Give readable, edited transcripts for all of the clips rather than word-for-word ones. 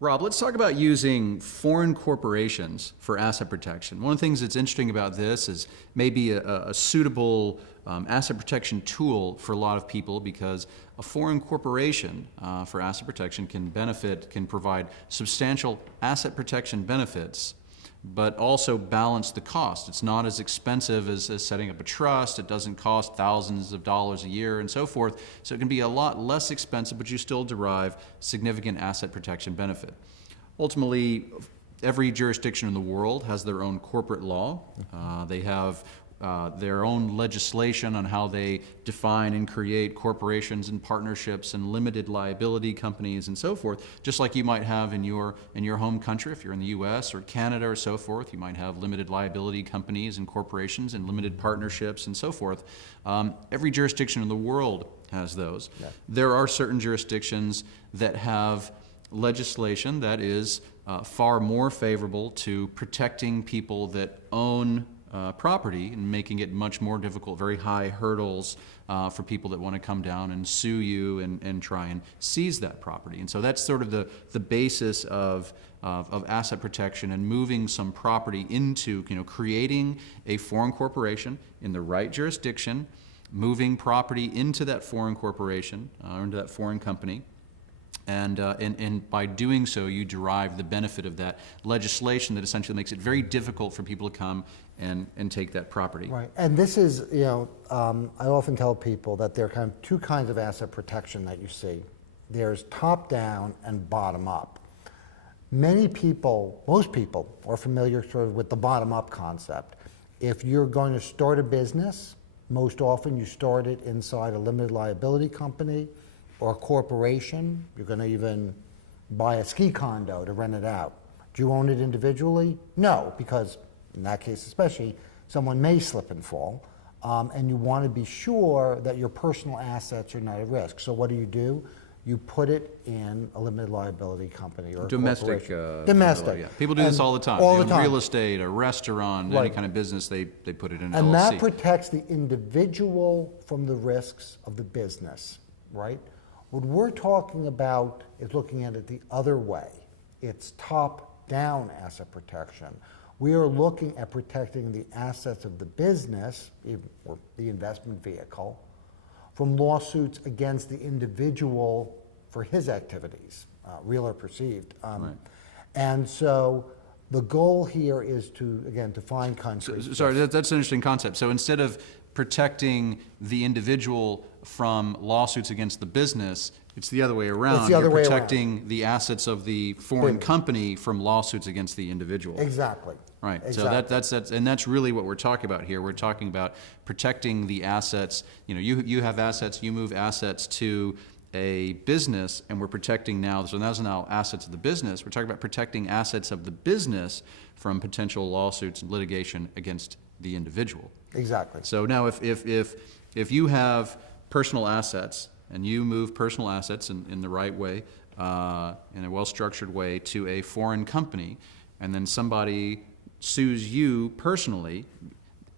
Rob, let's talk about using foreign corporations for asset protection. One of the things that's interesting about this is maybe a suitable asset protection tool for a lot of people, because a foreign corporation for asset protection can provide substantial asset protection benefits, but also balance the cost. It's not as expensive as setting up a trust. It doesn't cost thousands of dollars a year and so forth. So it can be a lot less expensive, but you still derive significant asset protection benefit. Ultimately, every jurisdiction in the world has their own corporate law. They have their own legislation on how they define and create corporations and partnerships and limited liability companies and so forth. Just like you might have in your home country, if you're in the US or Canada or so forth, you might have limited liability companies and corporations and limited partnerships and so forth. Every jurisdiction in the world has those. Yeah. There are certain jurisdictions that have legislation that is far more favorable to protecting people that own property and making it much more difficult, very high hurdles for people that want to come down and sue you and try and seize that property. And so that's sort of the basis of asset protection, and moving some property into, creating a foreign corporation in the right jurisdiction, moving property into that foreign corporation or into that foreign company. And by doing so, you derive the benefit of that legislation that essentially makes it very difficult for people to come and take that property. Right, and this is, I often tell people that there are kind of two kinds of asset protection that you see. There's top down and bottom up. Most people are familiar sort of with the bottom up concept. If you're going to start a business, most often you start it inside a limited liability company or a corporation. You're going to even buy a ski condo to rent it out. Do you own it individually? No, because in that case especially, someone may slip and fall, and you want to be sure that your personal assets are not at risk. So what do? You put it in a limited liability company or a domestic. Domestic. Yeah. People do this all the time. All the time. Real estate, a restaurant, right. Any kind of business, they put it in an LLC. And that protects the individual from the risks of the business, right? What we're talking about is looking at it the other way. It's top-down asset protection. We are looking at protecting the assets of the business, or the investment vehicle, from lawsuits against the individual for his activities, real or perceived. Right. And so the goal here is to find countries. Sorry, that's an interesting concept. So instead of protecting the individual from lawsuits against the business, it's the other way around. It's the other way around. You're protecting the assets of the foreign company from lawsuits against the individual. Exactly. Right. Exactly. So that's really what we're talking about here. We're talking about protecting the assets. You have assets. You move assets to a business, and we're protecting now. So those are now assets of the business. We're talking about protecting assets of the business from potential lawsuits and litigation against the individual. Exactly. So now, if you have personal assets and you move personal assets in the right way, in a well-structured way, to a foreign company, and then somebody sues you personally,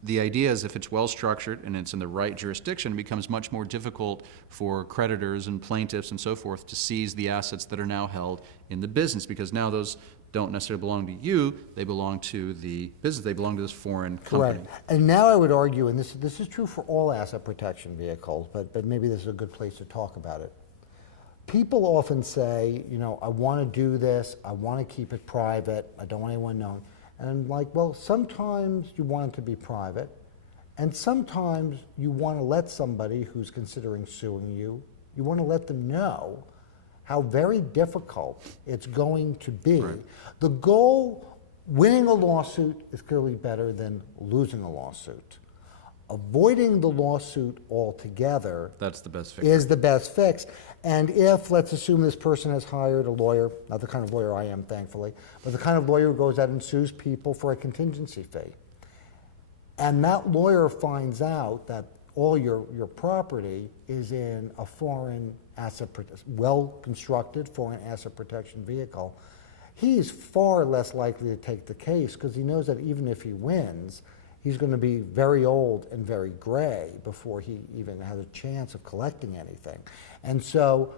the idea is if it's well-structured and it's in the right jurisdiction, it becomes much more difficult for creditors and plaintiffs and so forth to seize the assets that are now held in the business, because now those don't necessarily belong to you, they belong to the business, they belong to this foreign company. Correct. And now I would argue, and this is true for all asset protection vehicles, but maybe this is a good place to talk about it. People often say, I want to do this, I want to keep it private, I don't want anyone knowing. And I'm like, well, sometimes you want it to be private, and sometimes you want to let somebody who's considering suing you, you want to let them know how very difficult it's going to be. Right. The goal, winning a lawsuit is clearly better than losing a lawsuit. Avoiding the lawsuit altogether That's the best fix. Is the best fix. And if, let's assume this person has hired a lawyer, not the kind of lawyer I am, thankfully, but the kind of lawyer who goes out and sues people for a contingency fee. And that lawyer finds out that all your property is in a foreign well-constructed foreign asset protection vehicle, he's far less likely to take the case, because he knows that even if he wins, he's going to be very old and very gray before he even has a chance of collecting anything. And so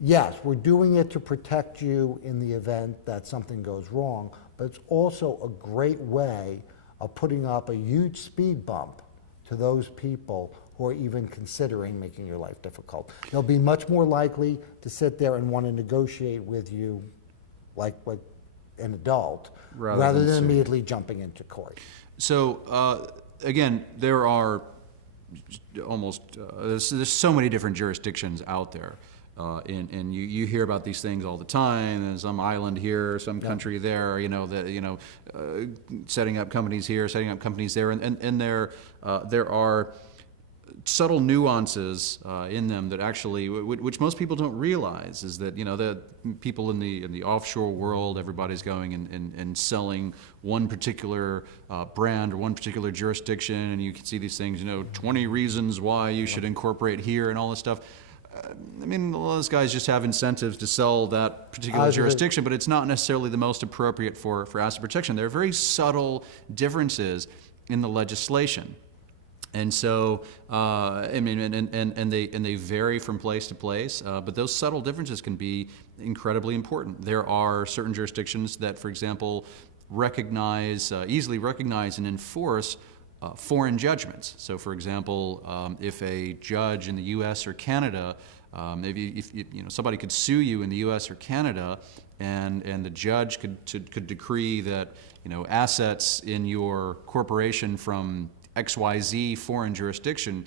Yes, we're doing it to protect you in the event that something goes wrong, but it's also a great way of putting up a huge speed bump to those people who are even considering making your life difficult. They'll be much more likely to sit there and want to negotiate with you like an adult rather than immediately jumping into court. So again, there are almost there's so many different jurisdictions out there, and you hear about these things all the time. There's some island here, some country there. Setting up companies here, setting up companies there, and there are subtle nuances in them that actually, which most people don't realize, is that the people in the offshore world, everybody's going and selling one particular brand or one particular jurisdiction, and you can see these things, 20 reasons why you should incorporate here and all this stuff. I mean, a lot of those guys just have incentives to sell that particular jurisdiction, but it's not necessarily the most appropriate for asset protection. There are very subtle differences in the legislation. And so, I mean, and they vary from place to place, but those subtle differences can be incredibly important. There are certain jurisdictions that, for example, easily recognize and enforce foreign judgments. So, for example, if a judge in the U.S. or Canada, if somebody could sue you in the U.S. or Canada, and the judge could decree that assets in your corporation from XYZ foreign jurisdiction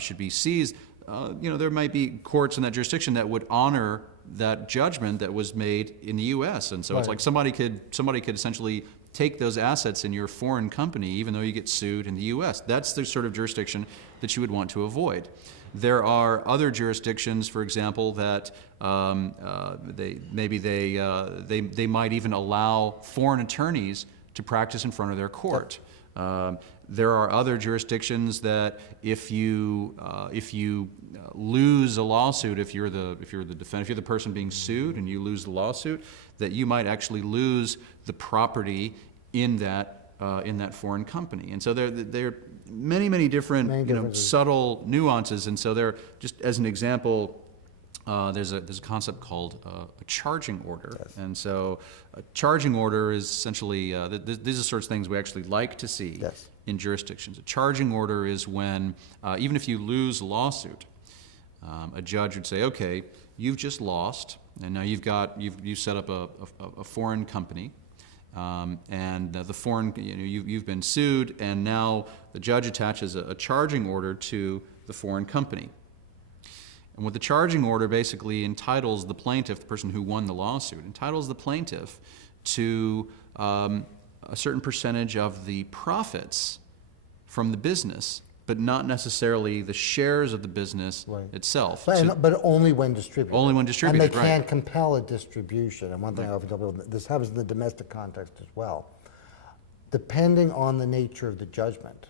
should be seized, there might be courts in that jurisdiction that would honor that judgment that was made in the U.S. And so it's like somebody could essentially take those assets in your foreign company, even though you get sued in the U.S. That's the sort of jurisdiction that you would want to avoid. There are other jurisdictions, for example, that they might even allow foreign attorneys to practice in front of their court. There are other jurisdictions that if you lose a lawsuit, if you're the defendant, if you're the person being sued and you lose the lawsuit, that you might actually lose the property in that foreign company. And so there are many different subtle nuances. And so there, just as an example, there's a concept called a charging order. Yes. And so a charging order is essentially, these are sorts of things we actually like to see in jurisdictions. A charging order is when, even if you lose a lawsuit, a judge would say, okay, you've just lost, and now you've set up a foreign company, and the foreign, you've been sued, and now the judge attaches a charging order to the foreign company. And what the charging order basically entitles the plaintiff, the person who won the lawsuit, entitles the plaintiff to a certain percentage of the profits from the business, but not necessarily the shares of the business itself. But only when distributed. Only when distributed, and they can't compel a distribution. And one thing I often tell people, this happens in the domestic context as well. Depending on the nature of the judgment,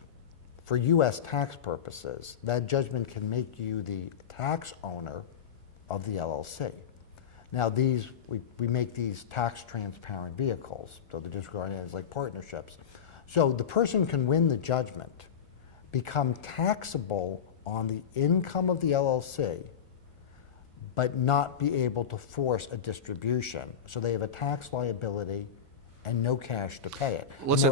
for U.S. tax purposes, that judgment can make you the tax owner of the LLC. Now, we make these tax transparent vehicles, so they're described as like partnerships. So the person can win the judgment, become taxable on the income of the LLC, but not be able to force a distribution. So they have a tax liability and no cash to pay it. Let's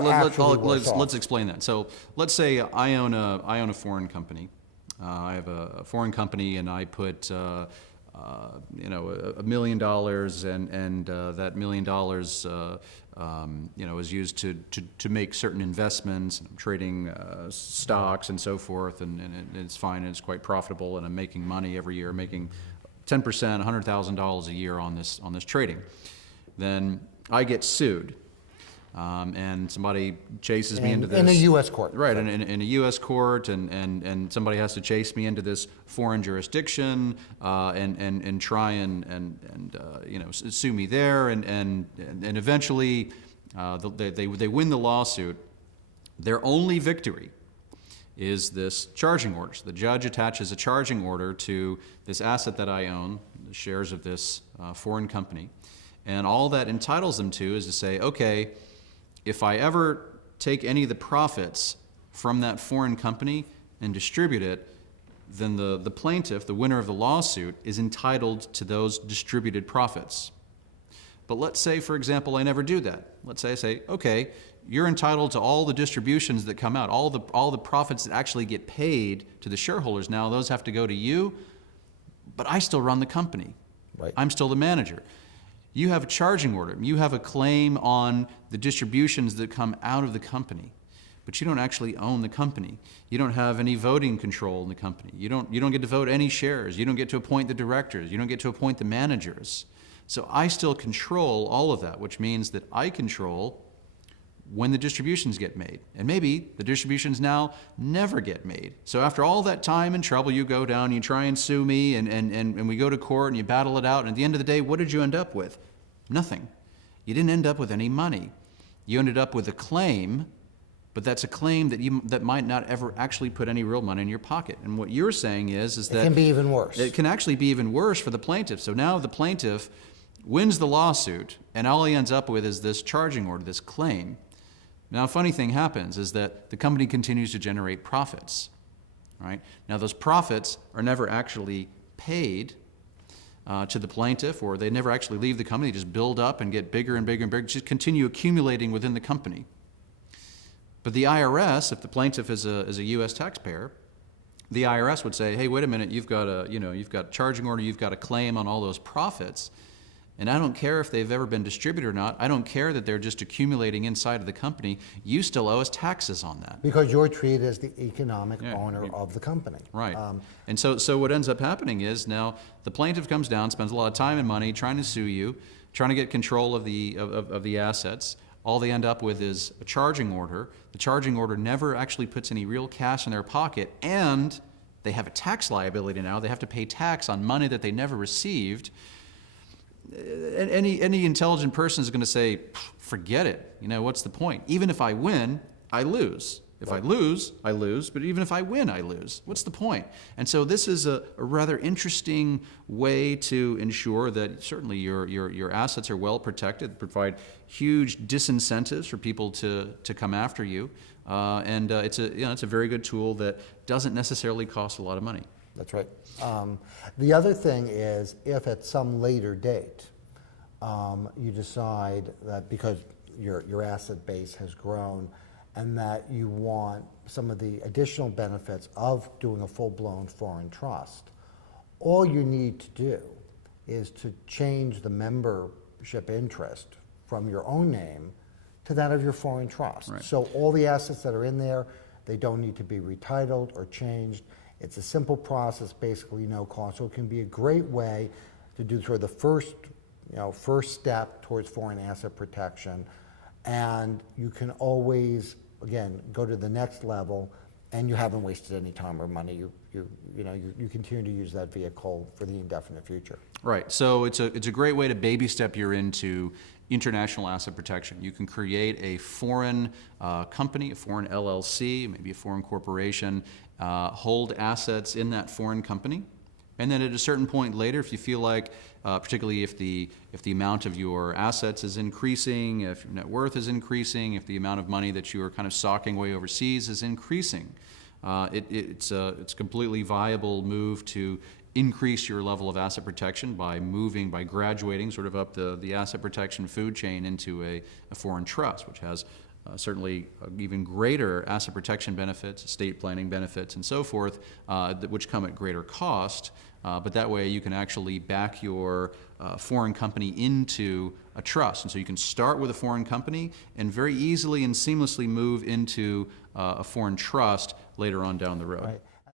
explain that. So let's say I own a foreign company. I have a foreign company, and I put $1 million, and that $1 million is used to make certain investments. And I'm trading stocks and so forth, and it's fine, and it's quite profitable, and I'm making money every year, making 10%, $100,000 a year on this trading. Then I get sued. And somebody chases me into this. In a U.S. court. Right, in a U.S. court, and somebody has to chase me into this foreign jurisdiction and try and sue me there, and eventually they win the lawsuit. Their only victory is this charging order. So the judge attaches a charging order to this asset that I own, the shares of this foreign company, and all that entitles them to is to say, okay, if I ever take any of the profits from that foreign company and distribute it, then the plaintiff, the winner of the lawsuit, is entitled to those distributed profits. But let's say, for example, I never do that. Let's say I say, okay, you're entitled to all the distributions that come out, all the profits that actually get paid to the shareholders. Now those have to go to you, but I still run the company. Right. I'm still the manager. You have a charging order. You have a claim on the distributions that come out of the company, but you don't actually own the company. You don't have any voting control in the company. You don't get to vote any shares. You don't get to appoint the directors. You don't get to appoint the managers. So I still control all of that, which means that I control when the distributions get made. And maybe the distributions now never get made. So after all that time and trouble, you go down, you try and sue me, and we go to court and you battle it out. And at the end of the day, what did you end up with? Nothing. You didn't end up with any money. You ended up with a claim, but that's a claim that might not ever actually put any real money in your pocket. And what you're saying is that It can be even worse. it can actually be even worse for the plaintiff. So now the plaintiff wins the lawsuit, and all he ends up with is this charging order, this claim. Now, a funny thing happens is that the company continues to generate profits, right? Now, those profits are never actually paid to the plaintiff, or they never actually leave the company. They just build up and get bigger and bigger and bigger, just continue accumulating within the company. But the IRS, if the plaintiff is a U.S. taxpayer, the IRS would say, hey, wait a minute, you've got a charging order, you've got a claim on all those profits, and I don't care if they've ever been distributed or not. I don't care that they're just accumulating inside of the company. You still owe us taxes on that. Because you're treated as the economic owner of the company. Right. And so what ends up happening is now the plaintiff comes down, spends a lot of time and money trying to sue you, trying to get control of the assets. All they end up with is a charging order. The charging order never actually puts any real cash in their pocket, and they have a tax liability now. They have to pay tax on money that they never received. Any intelligent person is going to say, forget it. What's the point? Even if I win, I lose. If I lose, I lose. But even if I win, I lose. What's the point? And so this is a rather interesting way to ensure that certainly your assets are well protected, provide huge disincentives for people to come after you. And it's a very good tool that doesn't necessarily cost a lot of money. That's right. The other thing is, if at some later date you decide that because your asset base has grown and that you want some of the additional benefits of doing a full-blown foreign trust, all you need to do is to change the membership interest from your own name to that of your foreign trust. Right. So all the assets that are in there, they don't need to be retitled or changed. It's a simple process, basically no cost. So it can be a great way to do sort of the first step towards foreign asset protection. And you can always, again, go to the next level, and you haven't wasted any time or money. You continue to use that vehicle for the indefinite future. Right. So it's a great way to baby step you into international asset protection. You can create a foreign company, a foreign LLC, maybe a foreign corporation, hold assets in that foreign company, and then at a certain point later, if you feel like, particularly if the amount of your assets is increasing, if your net worth is increasing, if the amount of money that you are kind of socking away overseas is increasing, it's a completely viable move to increase your level of asset protection by graduating sort of up the asset protection food chain into a foreign trust, which has certainly even greater asset protection benefits, estate planning benefits, and so forth, which come at greater cost. But that way you can actually back your foreign company into a trust. And so you can start with a foreign company and very easily and seamlessly move into a foreign trust later on down the road. Right.